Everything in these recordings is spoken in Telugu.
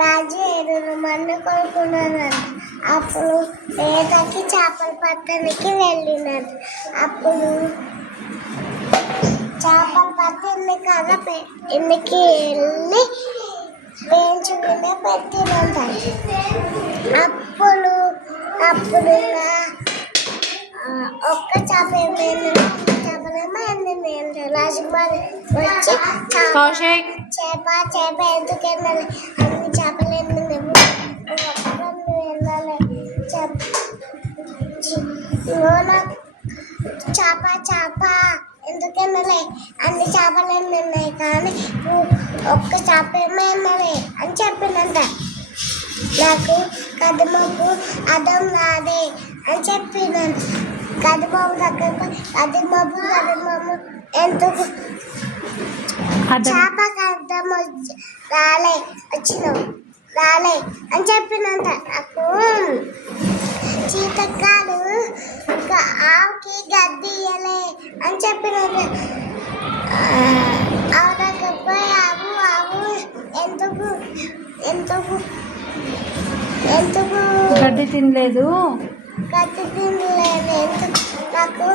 రాజు 7 మంది కొడుకున్నారు. అప్పుడు వేటకి చేపలు పట్టడానికి వెళ్ళినారు. అప్పుడు చేపలు పట్టి ఇంటికి వెళ్ళి బెంచ్ మీద పెట్టినంత. అప్పుడు అప్పుడు ఒక్క చేప ఏమైంది, చేపలేమో ఎండిపోయింది. రాజకుమారి వచ్చి చేప చేప ఎందుకు వెళ్ళాలి, అన్ని చేపలు ఎండినవి వెళ్ళాలి చేప చేప ఎందుకు వెళ్ళాలి, అన్ని చేపలు ఎండినాయి కానీ ఒక్క చేప ఏమో వెళ్ళాలి అని చెప్పినంత. నాకు కదిమబ్బు అదం రాదే అని చెప్పినాను. కదిమబ్బు దగ్గర కదిమబ్బు ఎందుకు చేపకు అర్థం రాలే అని చెప్పినంత. నాకు చీతకాలు ఆవుకి గద్దీయలే అని చెప్పినంత. ఆవు దగ్గర పోయి ఆవు ఎందుకు ఎందుకు ఎందుకు గడ్డి తినలేదు ఎందుకు నాకు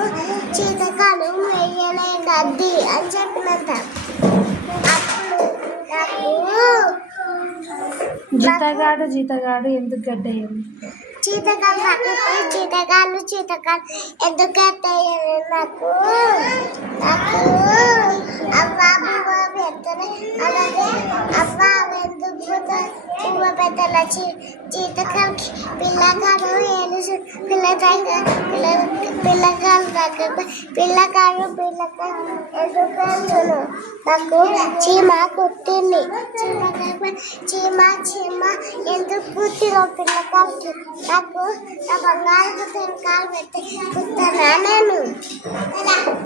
చీతకాలు వేయలే గడ్డి అని చెప్పినంత. అప్పుడు నాకు జీతగాడు ఎందుకు గడ్డయ్యాలి, చీతకాలు ఎందుకు గడ్డయ్యాలి. నాకు నాకు అవ్వ పెడతాను. అలాగే అవ్వ ఎందుకు పువ్వ పెట్టాల చీతకాలకి పిల్లగాడు ఏలుసు పిల్లగాడు దగ్గర పిల్లగాడు ఎందుకు వెళ్తును. నాకు చీమ కుట్టింది. చీమ ఎందుకు కుట్టిన పిల్లకాలకి. నాకు నా బంగారు కాలు పెట్టి కుట్టానా నేను.